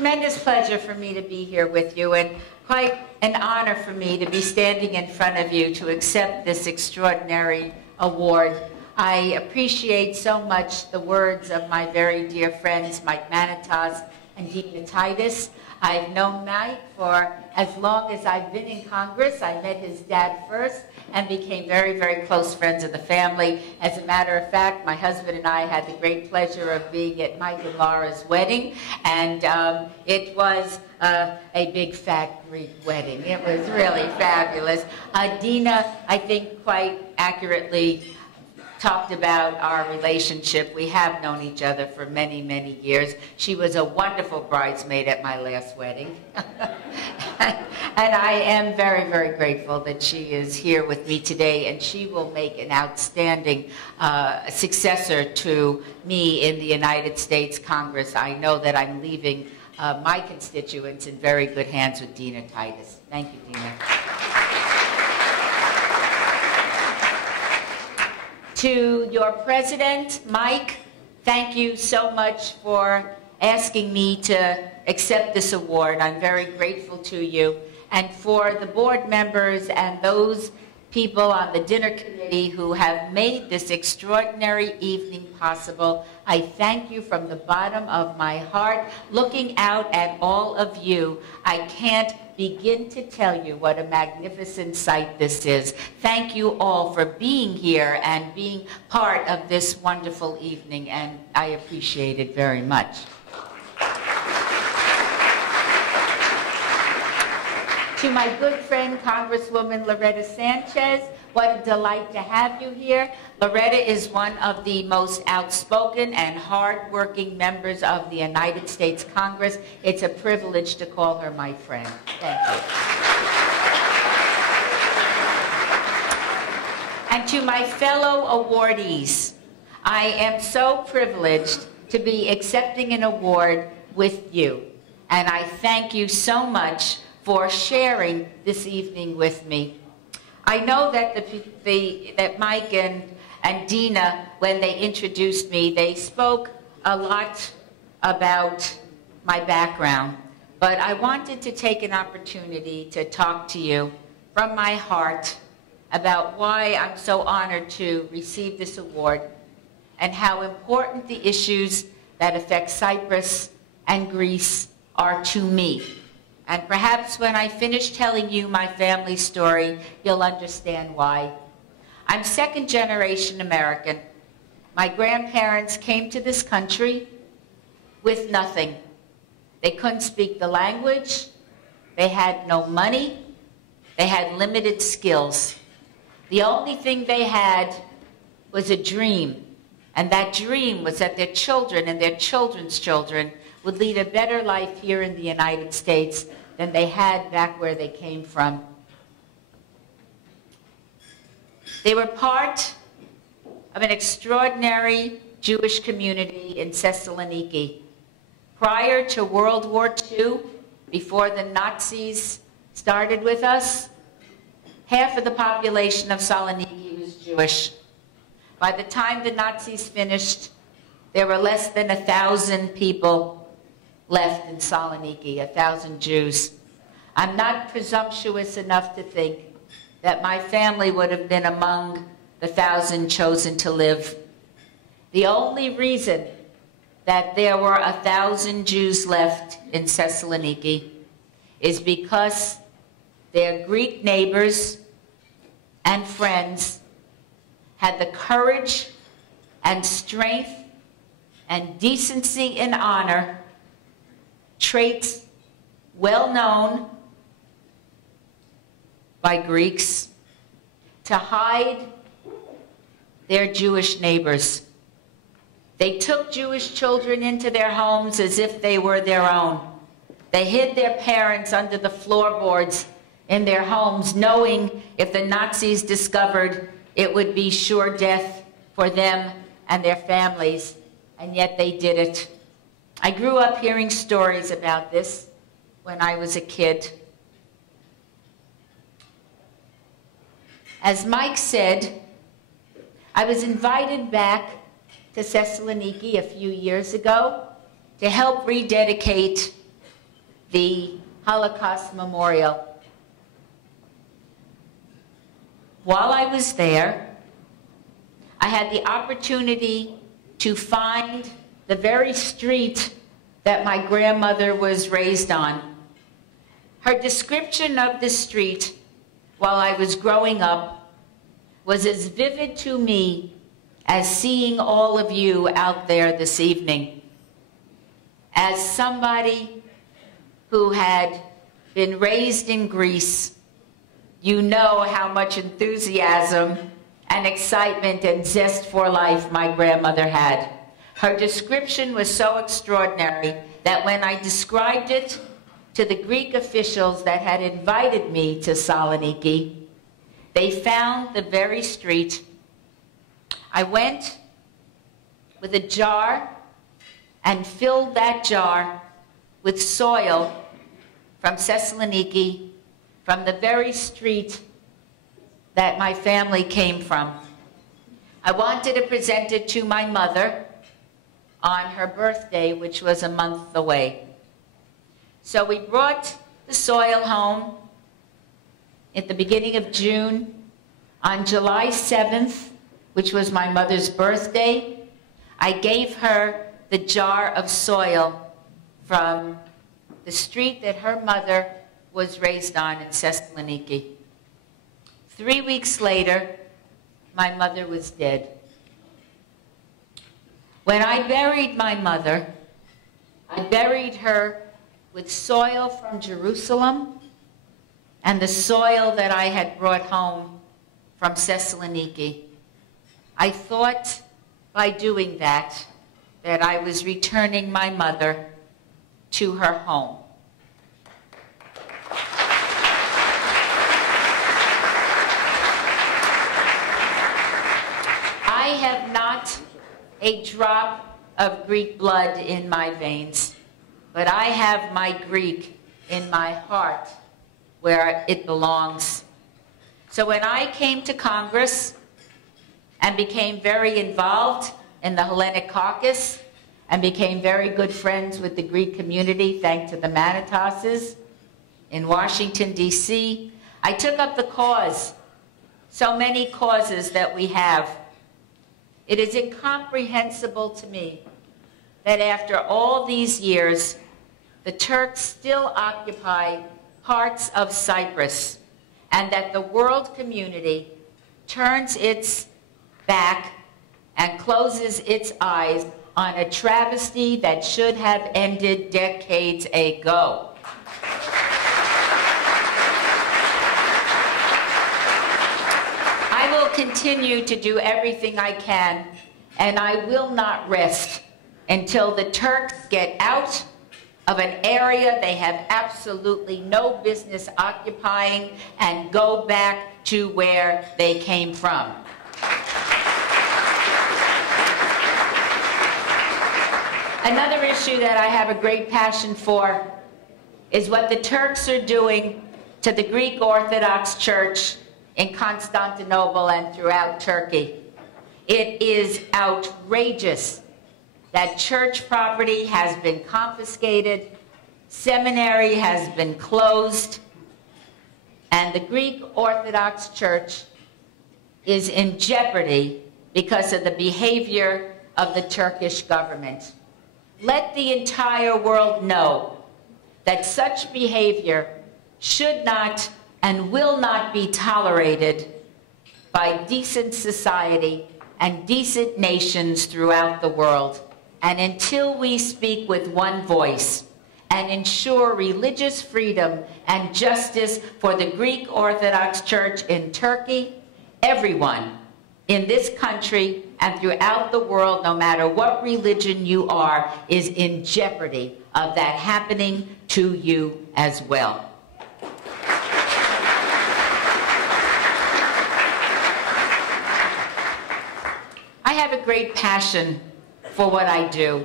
tremendous pleasure for me to be here with you, and quite an honor for me to be standing in front of you to accept this extraordinary award. I appreciate so much the words of my very dear friends, Mike Manitas and Dina Titus. I've known Mike for as long as I've been in Congress. I met his dad first and became very, very close friends of the family. As a matter of fact, my husband and I had the great pleasure of being at Mike and Laura's wedding, and it was a big fat Greek wedding. It was really fabulous. Dina, I think, quite accurately talked about our relationship. We have known each other for many, many years. She was a wonderful bridesmaid at my last wedding. And I am very, very grateful that she is here with me today, and she will make an outstanding successor to me in the United States Congress. I know that I'm leaving my constituents in very good hands with Dina Titus. Thank you, Dina. To your president, Mike, thank you so much for asking me to accept this award. I'm very grateful to you. And for the board members and those people on the dinner committee who have made this extraordinary evening possible, I thank you from the bottom of my heart. Looking out at all of you, I can't begin to tell you what a magnificent sight this is. Thank you all for being here and being part of this wonderful evening, and I appreciate it very much. To my good friend, Congresswoman Loretta Sanchez, what a delight to have you here. Loretta is one of the most outspoken and hard-working members of the United States Congress. It's a privilege to call her my friend. Thank you. And to my fellow awardees, I am so privileged to be accepting an award with you. And I thank you so much for sharing this evening with me. I know that that Mike and Dina, when they introduced me, they spoke a lot about my background, but I wanted to take an opportunity to talk to you from my heart about why I'm so honored to receive this award and how important the issues that affect Cyprus and Greece are to me. And perhaps when I finish telling you my family story, you'll understand why. I'm second-generation American. My grandparents came to this country with nothing. They couldn't speak the language. They had no money. They had limited skills. The only thing they had was a dream. And that dream was that their children and their children's children would lead a better life here in the United States than they had back where they came from. They were part of an extraordinary Jewish community in Thessaloniki. Prior to World War II, before the Nazis started with us, half of the population of Saloniki was Jewish. By the time the Nazis finished, there were less than 1,000 people left in Saloniki, 1,000 Jews. I'm not presumptuous enough to think that my family would have been among the 1,000 chosen to live. The only reason that there were 1,000 Jews left in Thessaloniki is because their Greek neighbors and friends had the courage and strength and decency and honor, traits well known by Greeks, to hide their Jewish neighbors. They took Jewish children into their homes as if they were their own. They hid their parents under the floorboards in their homes, knowing if the Nazis discovered, it would be sure death for them and their families, and yet they did it. I grew up hearing stories about this when I was a kid. As Mike said, I was invited back to Thessaloniki a few years ago to help rededicate the Holocaust Memorial. While I was there, I had the opportunity to find the very street that my grandmother was raised on. Her description of the street while I was growing up was as vivid to me as seeing all of you out there this evening. As somebody who had been raised in Greece, you know how much enthusiasm and excitement and zest for life my grandmother had. Her description was so extraordinary that when I described it to the Greek officials that had invited me to Saloniki, they found the very street. I went with a jar and filled that jar with soil from Thessaloniki, from the very street that my family came from. I wanted to present it to my mother on her birthday, which was a month away. So we brought the soil home at the beginning of June. On July 7th, which was my mother's birthday, I gave her the jar of soil from the street that her mother was raised on in Thessaloniki. 3 weeks later, my mother was dead. When I buried my mother, I buried her with soil from Jerusalem and the soil that I had brought home from Thessaloniki. I thought by doing that I was returning my mother to her home. I have not a drop of Greek blood in my veins, but I have my Greek in my heart where it belongs. So when I came to Congress and became very involved in the Hellenic Caucus and became very good friends with the Greek community, thanks to the Manitoses in Washington, D.C., I took up the cause, so many causes that we have. It is incomprehensible to me that after all these years, the Turks still occupy parts of Cyprus, and that the world community turns its back and closes its eyes on a travesty that should have ended decades ago. I will continue to do everything I can, and I will not rest until the Turks get out of an area they have absolutely no business occupying and go back to where they came from. Another issue that I have a great passion for is what the Turks are doing to the Greek Orthodox Church in Constantinople and throughout Turkey. It is outrageous that church property has been confiscated, seminary has been closed, and the Greek Orthodox Church is in jeopardy because of the behavior of the Turkish government. Let the entire world know that such behavior should not and will not be tolerated by decent society and decent nations throughout the world. And until we speak with one voice and ensure religious freedom and justice for the Greek Orthodox Church in Turkey, everyone in this country and throughout the world, no matter what religion you are, is in jeopardy of that happening to you as well. I have a great passion for what I do,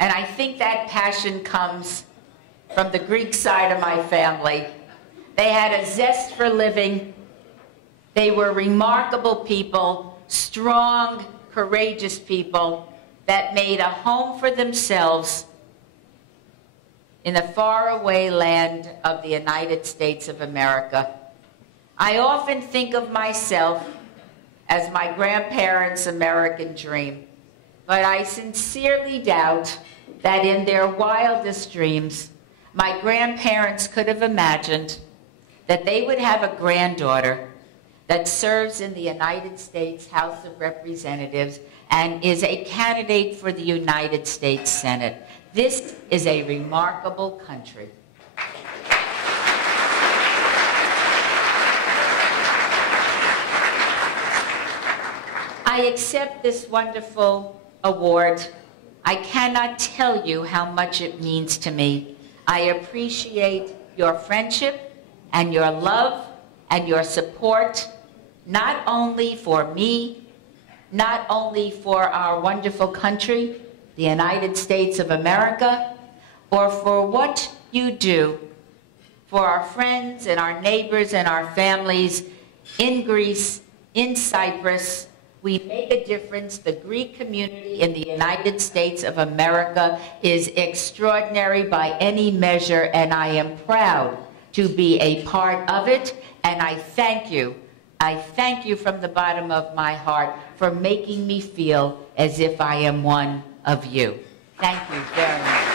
and I think that passion comes from the Greek side of my family. They had a zest for living. They were remarkable people, strong, courageous people that made a home for themselves in the faraway land of the United States of America. I often think of myself as my grandparents' American dream, but I sincerely doubt that in their wildest dreams, my grandparents could have imagined that they would have a granddaughter that serves in the United States House of Representatives and is a candidate for the United States Senate. This is a remarkable country. I accept this wonderful award. I cannot tell you how much it means to me. I appreciate your friendship and your love and your support, not only for me, not only for our wonderful country, the United States of America, or for what you do for our friends and our neighbors and our families in Greece, in Cyprus. We make a difference. The Greek community in the United States of America is extraordinary by any measure, and I am proud to be a part of it, and I thank you. I thank you from the bottom of my heart for making me feel as if I am one of you. Thank you very much.